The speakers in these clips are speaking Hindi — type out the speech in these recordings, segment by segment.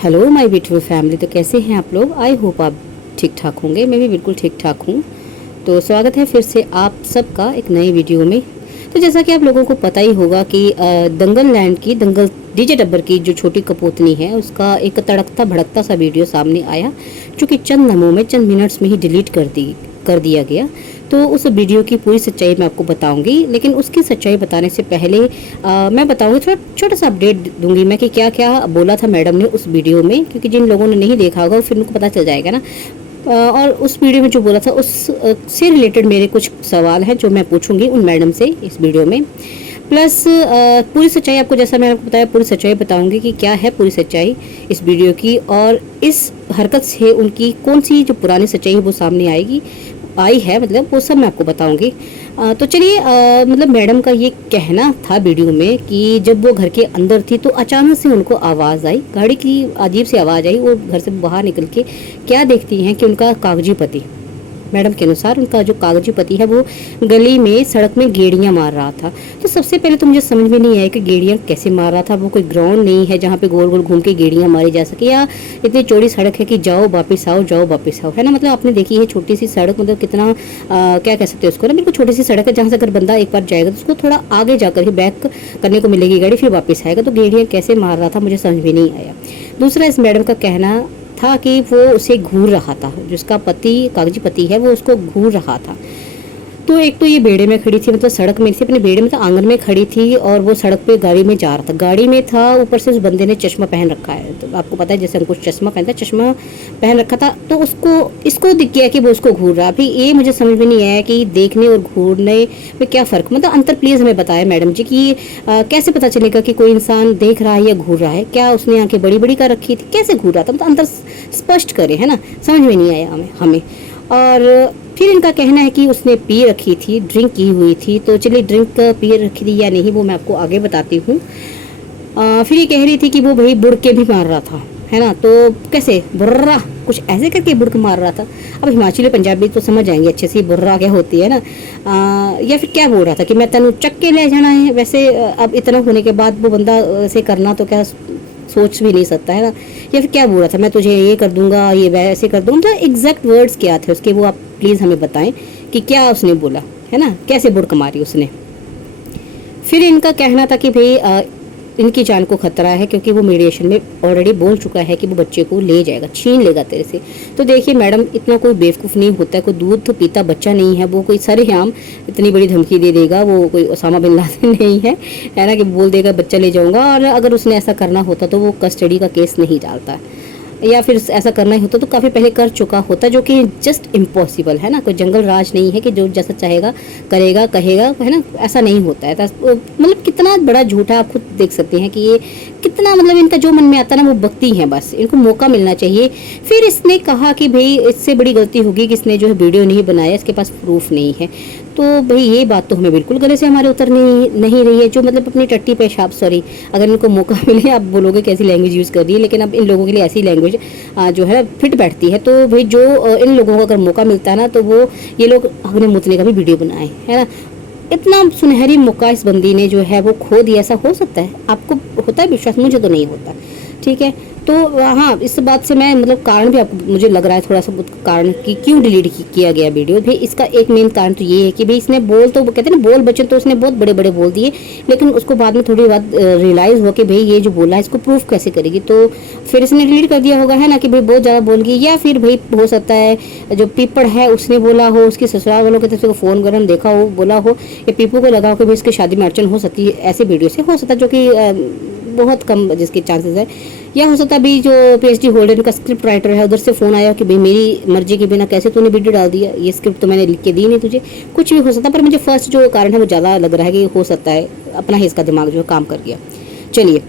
Hello my beautiful family. तो कैसे हैं आप लोग? आई होप आप ठीक ठाक होंगे। मैं भी बिल्कुल ठीक ठाक हूँ। तो स्वागत है फिर से आप सबका एक नए वीडियो में। तो जैसा कि आप लोगों को पता ही होगा कि दंगल लैंड की, दंगल डीजे टब्बर की जो छोटी कपोतनी है, उसका एक तड़कता भड़कता सा वीडियो सामने आया, जो कि चंद लम्हों में, चंद मिनट्स में ही डिलीट कर दिया गया। तो उस वीडियो की पूरी सच्चाई मैं आपको बताऊंगी, लेकिन उसकी सच्चाई बताने से पहले मैं बताऊंगी, थोड़ा छोटा सा अपडेट दूंगी मैं कि क्या क्या बोला था मैडम ने उस वीडियो में, क्योंकि जिन लोगों ने नहीं देखा होगा फिर उनको पता चल जाएगा ना। और उस वीडियो में जो बोला था उस से रिलेटेड मेरे कुछ सवाल हैं जो मैं पूछूंगी उन मैडम से इस वीडियो में। प्लस पूरी सच्चाई आपको, जैसा मैंने आपको बताया, पूरी सच्चाई बताऊंगी कि क्या है पूरी सच्चाई इस वीडियो की, और इस हरकत से उनकी कौन सी जो पुरानी सच्चाई है वो सामने आई है, मतलब वो सब मैं आपको बताऊंगी। तो चलिए, मतलब मैडम का ये कहना था वीडियो में कि जब वो घर के अंदर थी तो अचानक से उनको आवाज़ आई, गाड़ी की अजीब सी आवाज़ आई। वो घर से बाहर निकल के क्या देखती हैं कि उनका कागजी पति, मैडम के अनुसार उनका जो कागजी पति है वो गली में, सड़क में गेड़ियां मार रहा था। तो सबसे पहले तो मुझे समझ में नहीं आया कि गेड़ियां कैसे मार रहा था। वो कोई ग्राउंड नहीं है जहाँ पे गोल गोल घूम के गेड़ियां मारी जा सके, या इतनी चौड़ी सड़क है कि जाओ वापिस आओ, जाओ वापिस आओ, है ना। मतलब आपने देखी है छोटी सी सड़क, मतलब कितना क्या कह सकते हैं उसको ना, बिल्कुल छोटी सी सड़क है जहाँ से अगर बंदा एक बार जाएगा तो उसको थोड़ा आगे जाकर ही बैक करने को मिलेगी गाड़ी, फिर वापस आएगा। तो गेड़ियाँ कैसे मार रहा था मुझे समझ में नहीं आया। दूसरा, इस मैडम का कहना था कि वो उसे घूर रहा था, जिसका पति, कागजी पति है, वो उसको घूर रहा था। तो एक तो ये बेड़े में खड़ी थी, मतलब सड़क में थी, अपने बेड़े में तो आंगन में खड़ी थी, और वो सड़क पे गाड़ी में जा रहा था, गाड़ी में था। ऊपर से उस बंदे ने चश्मा पहन रखा है, तो आपको पता है जैसे अंकुश चश्मा पहनता है, चश्मा पहन रखा था। तो इसको दिख गया कि वो उसको घूर रहा। अभी ये मुझे समझ में नहीं आया कि देखने और घूरने में क्या फ़र्क, मतलब अंतर प्लीज़ हमें बताया मैडम जी कि कैसे पता चलेगा कि कोई इंसान देख रहा है या घूर रहा है। क्या उसने आंखें बड़ी बड़ी कर रखी थी, कैसे घूर रहा था, मतलब अंतर स्पष्ट करे, है ना। समझ में नहीं आया हमें। और फिर इनका कहना है कि उसने पी रखी थी, ड्रिंक की हुई थी। तो चलिए, ड्रिंक पी रखी थी या नहीं वो मैं आपको आगे बताती हूँ। फिर ये कह रही थी कि वो भाई बुड़ के भी मार रहा था, है ना। तो कैसे, बुर्रा कुछ ऐसे करके बुड़ के मार रहा था। अब हिमाचली पंजाबी तो समझ आएंगे अच्छे से बुर्रा क्या होती है ना। या फिर क्या बोल रहा था कि मैं तेनू चक के ले जाना है। वैसे अब इतना होने के बाद वो बंदा ऐसे करना तो क्या सोच भी नहीं सकता, है ना। या फिर क्या बोल रहा था, मैं तुझे ये कर दूंगा, ये वैसे कर दूंगा। तो एग्जैक्ट वर्ड्स क्या थे उसके, वो आप प्लीज़ हमें बताएं कि क्या उसने बोला, है ना, कैसे बुड़क मारी उसने। फिर इनका कहना था कि भाई इनकी जान को खतरा है, क्योंकि वो मीडिएशन में ऑलरेडी बोल चुका है कि वो बच्चे को ले जाएगा, छीन लेगा तेरे से। तो देखिए मैडम, इतना कोई बेवकूफ़ नहीं होता है, कोई दूध तो पीता बच्चा नहीं है वो कोई सरेआम इतनी बड़ी धमकी दे देगा। वो कोई ओसामा बिन लादेन नहीं है ना, कि बोल देगा बच्चा ले जाऊंगा। और अगर उसने ऐसा करना होता तो वो कस्टडी का केस नहीं डालता, या फिर ऐसा करना ही होता तो काफ़ी पहले कर चुका होता, जो कि जस्ट इम्पॉसिबल है ना। कोई जंगल राज नहीं है कि जो जैसा चाहेगा करेगा कहेगा, है ना। ऐसा नहीं होता है। मतलब कितना बड़ा झूठा आप खुद देख सकते हैं कि ये कितना, मतलब इनका जो मन में आता है ना वो बकती हैं, बस इनको मौका मिलना चाहिए। फिर इसने कहा कि भाई इससे बड़ी गलती होगी कि इसने जो है वीडियो नहीं बनाया, इसके पास प्रूफ नहीं है। तो भाई ये बात तो हमें बिल्कुल गले से हमारे उतर नहीं रही है। जो मतलब अपनी टट्टी पेशाब, सॉरी अगर इनको मौका मिले, आप बोलोगे कैसी लैंग्वेज यूज़ कर दी है, लेकिन अब इन लोगों के लिए ऐसी लैंग्वेज जो है फिट बैठती है। तो भाई जो इन लोगों को अगर मौका मिलता है ना, तो वो ये लोग अग्नि मुतने का भी वीडियो बनाए, है ना। इतना सुनहरी मौका इस बंदी ने जो है वो खो दिया। ऐसा हो सकता है? आपको होता है विश्वास? मुझे तो नहीं होता। ठीक है, तो हाँ, इस बात से मैं, मतलब कारण भी आपको मुझे लग रहा है थोड़ा सा कारण कि क्यों डिलीट किया गया वीडियो। भाई इसका एक मेन कारण तो ये है कि भाई इसने बोल, तो कहते हैं ना बोल बच्चन, तो उसने बहुत बड़े बड़े बोल दिए, लेकिन उसको बाद में थोड़ी बात रियलाइज़ हुआ कि भाई ये जो बोला है इसको प्रूफ कैसे करेगी। तो फिर इसने डिलीट कर दिया होगा, है ना, कि भाई बहुत ज़्यादा बोल गई। या फिर भाई हो सकता है जो पीपड़ है उसने बोला हो, उसके ससुराल वालों के तरफ से फ़ोन कर देखा हो, बोला हो, या पीपू को लगा हो कि भाई इसकी शादी में अड़चन हो सकती है, ऐसे वीडियो से हो सकता है, जो कि बहुत कम जिसके चांसेस है। या हो सकता है भी जो पीएचडी होल्डर का स्क्रिप्ट राइटर है उधर से फ़ोन आया कि भाई मेरी मर्जी के बिना कैसे तूने वीडियो डाल दिया, ये स्क्रिप्ट तो मैंने लिख के दी नहीं तुझे। कुछ भी हो सकता है, पर मुझे फर्स्ट जो कारण है वो ज़्यादा लग रहा है कि हो सकता है अपना ही इसका दिमाग जो है काम कर गया। चलिए,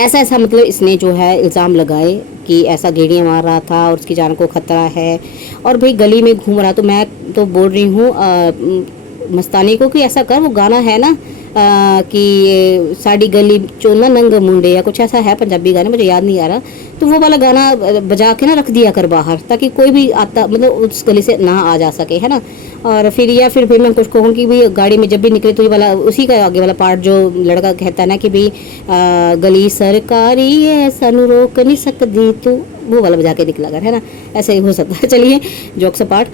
ऐसा मतलब इसने जो है इल्ज़ाम लगाए कि ऐसा गेड़ियाँ मार रहा था और उसकी जान को खतरा है, और भाई गली में घूम रहा। तो मैं तो बोल रही हूँ मस्तानी को कि ऐसा कर, वो गाना है ना कि साड़ी गली चोना नंग मुंडे या कुछ ऐसा है पंजाबी गाने, मुझे याद नहीं आ रहा। तो वो वाला गाना बजा के ना रख दिया कर बाहर, ताकि कोई भी आता मतलब उस गली से ना आ जा सके, है ना। और फिर या फिर मैं कुछ कहूँ कि भाई गाड़ी में जब भी निकले तो ये वाला उसी का आगे वाला पार्ट जो लड़का कहता है ना कि भाई गली सरकारी है सानू रोक नहीं सकती तू, वो वाला बजा के निकला कर, है ना। ऐसा ही हो सकता है। चलिए जोक्स अपार्ट,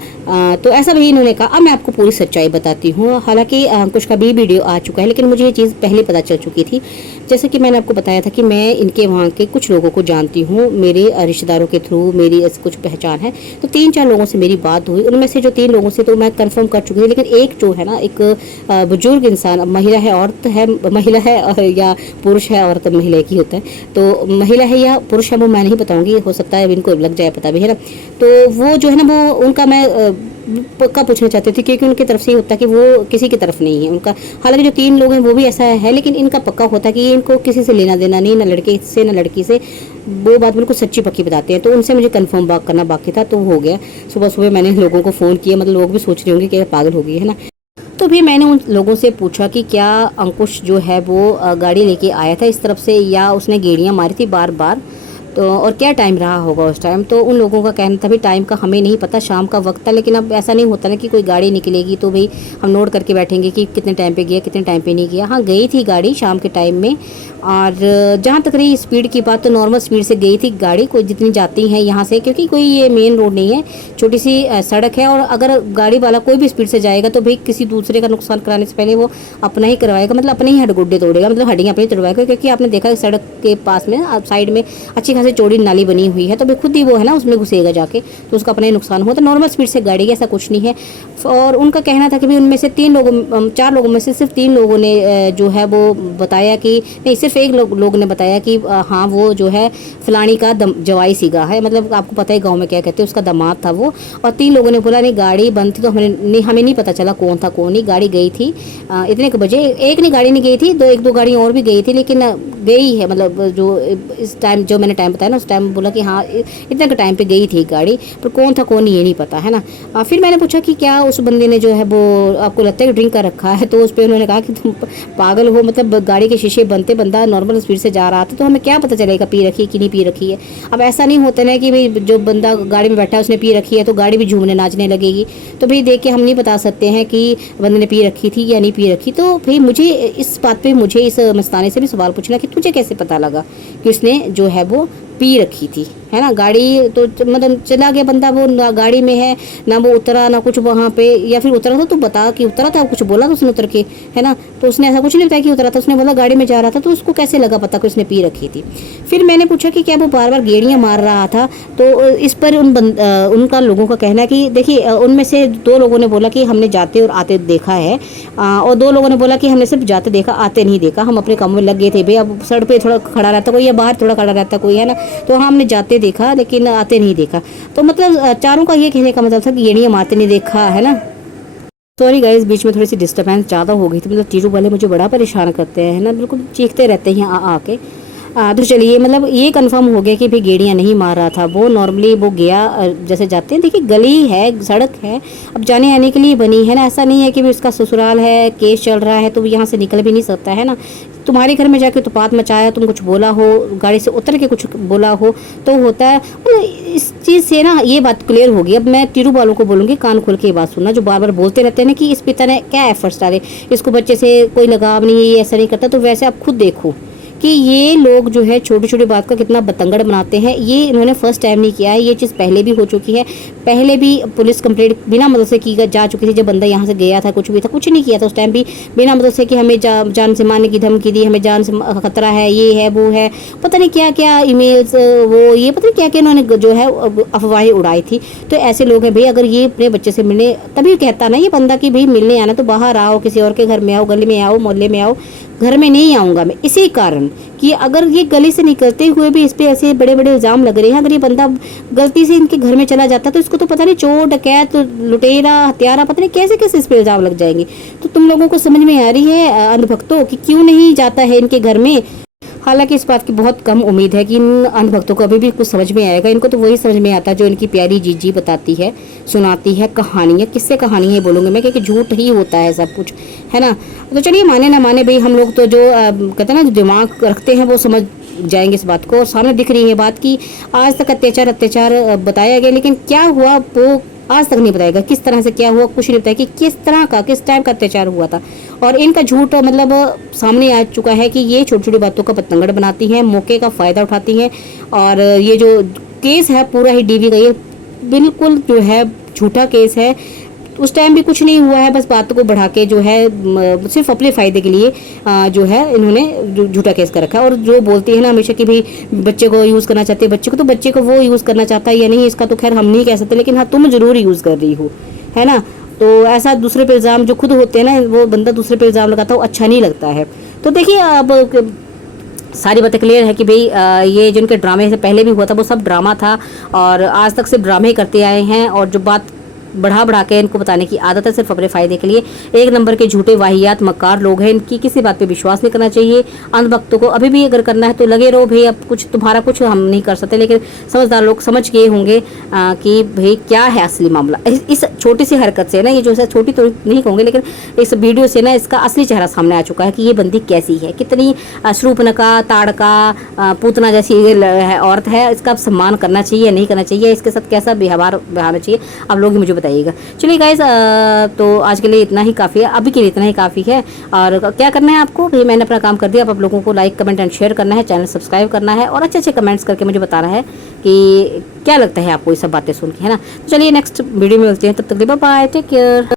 तो ऐसा भी इन्होंने कहा। अब मैं आपको पूरी सच्चाई बताती हूँ। हालांकि अंकुश का भी वीडियो आ चुका है, लेकिन मुझे ये चीज़ पहले पता चल चुकी थी। जैसे कि मैंने आपको बताया था कि मैं इनके वहाँ के कुछ लोगों को जानती हूँ, मेरे रिश्तेदारों के थ्रू मेरी कुछ पहचान है। तो 3-4 लोगों से मेरी बात हुई, उनमें से जो 3 लोगों से तो मैं कंफर्म कर चुकी थी, लेकिन एक जो है ना, एक बुजुर्ग इंसान, महिला है औरत है, महिला है या पुरुष है, औरत महिला की होता है, तो महिला है या पुरुष है वो मैं नहीं बताऊंगी, हो सकता है इनको लग जाए पता भी, है ना। तो वो जो है ना, वो उनका मैं पक्का पूछना चाहती थी, क्योंकि उनकी तरफ से होता है कि वो किसी की तरफ नहीं है उनका। हालांकि जो 3 लोग हैं वो भी ऐसा है, लेकिन इनका पक्का होता है कि इनको किसी से लेना देना नहीं, ना लड़के से ना लड़की से। वो बात बिल्कुल सच्ची पक्की बताते हैं। तो उनसे मुझे कंफर्म बात करना बाकी था, तो हो गया। सुबह सुबह मैंने लोगों को फ़ोन किया, मतलब लोग भी सोच रहे होंगे कि पागल हो गई है ना। तो भी मैंने उन लोगों से पूछा कि क्या अंकुश जो है वो गाड़ी लेके आया था इस तरफ से, या उसने गेड़ियाँ मारी थी बार बार, तो और क्या टाइम रहा होगा उस टाइम। तो उन लोगों का कहना था भी टाइम का हमें नहीं पता, शाम का वक्त था। लेकिन अब ऐसा नहीं होता ना कि कोई गाड़ी निकलेगी तो भाई हम नोट करके बैठेंगे कि कितने टाइम पे गया कितने टाइम पे नहीं गया। हाँ, गई थी गाड़ी शाम के टाइम में। और जहाँ तक रही स्पीड की बात, तो नॉर्मल स्पीड से गई थी गाड़ी, कोई जितनी जाती हैं यहाँ से, क्योंकि कोई ये मेन रोड नहीं है, छोटी सी सड़क है। और अगर गाड़ी वाला कोई भी स्पीड से जाएगा तो भाई किसी दूसरे का नुकसान कराने से पहले वो अपना ही करवाएगा, मतलब अपने ही हड्डगुड्डे तोड़ेगा, मतलब हड्डियाँ अपनी तोड़वाएगा। क्योंकि आपने देखा सड़क के पास में साइड में अच्छी खासी चौड़ी नाली बनी हुई है, तो भाई खुद ही वो है ना उसमें घुसेगा जाके, तो उसका अपना ही नुकसान हो। तो नॉर्मल स्पीड से गाड़ी ऐसा कुछ नहीं है। और उनका कहना था कि भाई उनमें से 4 लोगों में से सिर्फ 3 लोगों ने जो है वो बताया कि नहीं, सिर्फ एक लोग ने बताया कि हाँ वो जो है फलानी का जवाई सीगा है, मतलब आपको पता है गांव में क्या कहते हैं, उसका दामाद था वो। और 3 लोगों ने बोला नहीं गाड़ी बंद थी, तो हमें नहीं पता चला कौन था कौन नहीं। गाड़ी गई थी इतने बजे, एक नहीं गाड़ी नहीं गई थी, 1-2 गाड़ी और भी गई थी, लेकिन गई है, मतलब जो इस टाइम जो मैंने टाइम बताया ना, उस टाइम बोला कि हाँ इतने के टाइम पे गई थी गाड़ी, पर कौन था कौन नहीं ये नहीं पता, है ना। फिर मैंने पूछा कि क्या उस बंदे ने जो है वो आपको लगता है कि ड्रिंक कर रखा है, तो उस पर उन्होंने कहा कि तुम पागल हो, मतलब गाड़ी के शीशे बनते, बंदा नॉर्मल स्पीड से जा रहा था, तो हमें क्या पता चलेगा पी रखी है कि नहीं पी रखी है। अब ऐसा नहीं होता ना कि भाई जो बंदा गाड़ी में बैठा है उसने पी रखी है तो गाड़ी भी झूमने नाचने लगेगी, तो भाई देख के हम नहीं बता सकते हैं कि बंदे ने पी रखी थी या नहीं पी रखी। तो भाई मुझे इस बात पे मुझे इस मस्ताने से भी सवाल पूछना कि तुझे कैसे पता लगा कि उसने जो है वो पी रखी थी, है ना। गाड़ी तो मतलब चला गया बंदा, वो ना गाड़ी में है ना वो उतरा ना कुछ वहाँ पे, या फिर उतरा था तो बता कि उतरा था, कुछ बोला तो उसने उतर के, है ना। तो उसने ऐसा कुछ नहीं बताया कि उतरा था, उसने बोला गाड़ी में जा रहा था, तो उसको कैसे लगा पता कि उसने पी रखी थी। फिर मैंने पूछा कि क्या वो बार बार गेड़ियाँ मार रहा था, तो इस पर उनका लोगों का कहना है कि देखिए उनमें से 2 लोगों ने बोला कि हमने जाते और आते देखा है, और 2 लोगों ने बोला कि हमने सिर्फ जाते देखा आते नहीं देखा, हम अपने काम में लग गए थे भाई। अब सड़क पे थोड़ा खड़ा रहता कोई या बाहर थोड़ा खड़ा रहता कोई, है ना, तो हमने जाते देखा लेकिन आते नहीं देखा। तो मतलब चारों का ये कहने का मतलब था कि गेड़ियाँ मारते नहीं देखा, है ना। सॉरी गाइस, बीच में थोड़ी सी डिस्टर्बेंस ज़्यादा हो गई थी, मतलब टीरू वाले मुझे बड़ा परेशान करते हैं ना, बिल्कुल चीखते रहते हैं आके। तो चलिए मतलब ये कंफर्म हो गया कि भाई गेड़ियाँ नहीं मार रहा था वो, नॉर्मली वो गया जैसे जाते हैं, देखिए गली है सड़क है, अब जाने आने के लिए बनी है ना। ऐसा नहीं है कि भाई उसका ससुराल है केस चल रहा है तो यहाँ से निकल भी नहीं सकता, है ना। तुम्हारे घर में जाके उत्पात मचाया, तुम कुछ बोला हो, गाड़ी से उतर के कुछ बोला हो तो होता है, मतलब इस चीज़ से ना ये बात क्लियर होगी। अब मैं टीरू वालों को बोलूँगी कान खोल के ये बात सुनना, जो बार बार बोलते रहते हैं ना कि इस पिता ने क्या एफर्ट्स डाले, इसको बच्चे से कोई लगाव नहीं है, ये ऐसा नहीं करता। तो वैसे आप खुद देखो कि ये लोग जो है छोटी छोटी बात का कितना बतंगड़ बनाते हैं। ये इन्होंने फर्स्ट टाइम नहीं किया है, ये चीज़ पहले भी हो चुकी है। पहले भी पुलिस कंप्लेंट बिना मदद से की जा चुकी थी, जब बंदा यहाँ से गया था कुछ भी था, कुछ नहीं किया था उस टाइम भी बिना मदद से कि हमें जान से मारने की धमकी दी, हमें जान से खतरा है, ये है वो है, पता नहीं क्या क्या ईमेल्स वो ये पता नहीं क्या क्या इन्होंने जो है अफवाहें उड़ाई थी। तो ऐसे लोग हैं भाई, अगर ये अपने बच्चे से मिलने, तभी कहता ना ये बंदा कि भाई मिलने आना तो बाहर आओ, किसी और के घर में आओ, गली में आओ, मोहल्ले में आओ, घर में नहीं आऊँगा मैं। इसी कारण कि अगर ये गली से निकलते हुए भी इस पे ऐसे बड़े बड़े इल्ज़ाम लग रहे हैं, अगर ये बंदा गलती से इनके घर में चला जाता तो इसको तो पता नहीं चोर डकैत लुटेरा हत्यारा पता नहीं कैसे कैसे इस पे इल्ज़ाम लग जाएंगे। तो तुम लोगों को समझ में आ रही है अंधभक्तों कि क्यों नहीं जाता है इनके घर में। हालांकि इस बात की बहुत कम उम्मीद है कि इन अंधभक्तों को अभी भी कुछ समझ में आएगा। इनको तो वही समझ में आता है जो इनकी प्यारी जीजी बताती है, सुनाती है कहानियाँ। किससे कहानी है बोलूँगी मैं, क्योंकि झूठ ही होता है सब कुछ, है ना। तो चलिए माने ना माने भाई, हम लोग तो जो कहते हैं ना, जो दिमाग रखते हैं वो समझ जाएंगे इस बात को। और सामने दिख रही है बात कि आज तक अत्याचार बताया गया, लेकिन क्या हुआ वो आज तक नहीं बताएगा। किस तरह से क्या हुआ कुछ नहीं बताया, कि किस तरह का किस टाइम का अत्याचार हुआ था। और इनका झूठ मतलब सामने आ चुका है कि ये छोटी छोटी बातों का पतंगड़ बनाती हैं, मौके का फ़ायदा उठाती हैं। और ये जो केस है पूरा ही डीवी का, ये बिल्कुल जो है झूठा केस है। उस टाइम भी कुछ नहीं हुआ है, बस बातों को बढ़ा के जो है सिर्फ अपने फ़ायदे के लिए जो है इन्होंने झूठा केस कर रखा है। और जो बोलती है ना हमेशा कि भाई बच्चे को यूज़ करना चाहते हैं, बच्चे को, तो बच्चे को वो यूज़ करना चाहता है या नहीं इसका तो खैर हम नहीं कह सकते, लेकिन हाँ तुम ज़रूर यूज़ कर रही हो, है ना। तो ऐसा दूसरे पे इल्ज़ाम जो खुद होते हैं ना, वो बंदा दूसरे पे इल्ज़ाम लगाता है, वो अच्छा नहीं लगता है। तो देखिए अब सारी बातें क्लियर है कि भाई ये जिनके ड्रामे से पहले भी हुआ था वो सब ड्रामा था, और आज तक सिर्फ ड्रामे ही करते आए हैं। और जो बात बढ़ा के इनको बताने की आदत है सिर्फ अपने फ़ायदे के लिए। एक नंबर के झूठे वाहियात मक्कार लोग हैं, इनकी किसी बात पे विश्वास नहीं करना चाहिए। अंधभक्तों को अभी भी अगर करना है तो लगे रहो भाई, अब कुछ तुम्हारा कुछ हम नहीं कर सकते, लेकिन समझदार लोग समझ गए होंगे कि भाई क्या है असली मामला। इस छोटी सी हरकत से ना, ये जो है छोटी तो नहीं कहूँगी, लेकिन इस वीडियो से ना इसका असली चेहरा सामने आ चुका है कि ये बंदी कैसी है, कितनी शूर्पणखा, ताड़का, पूतना जैसी औरत है। इसका सम्मान करना चाहिए या नहीं करना चाहिए, इसके साथ कैसा व्यवहार बढ़ाना चाहिए, आप लोग मुझे बताइएगा। चलिए गाइस, तो आज के लिए इतना ही काफ़ी है, अभी के लिए इतना ही काफ़ी है। और क्या करना है आपको भाई, मैंने अपना काम कर दिया। अब आप लोगों को लाइक कमेंट एंड शेयर करना है, चैनल सब्सक्राइब करना है, और अच्छे अच्छे कमेंट्स करके मुझे बताना है कि क्या लगता है आपको ये सब बातें सुन के, है ना। तो चलिए नेक्स्ट वीडियो में मिलते हैं, तब तक बाय बाय, टेक केयर।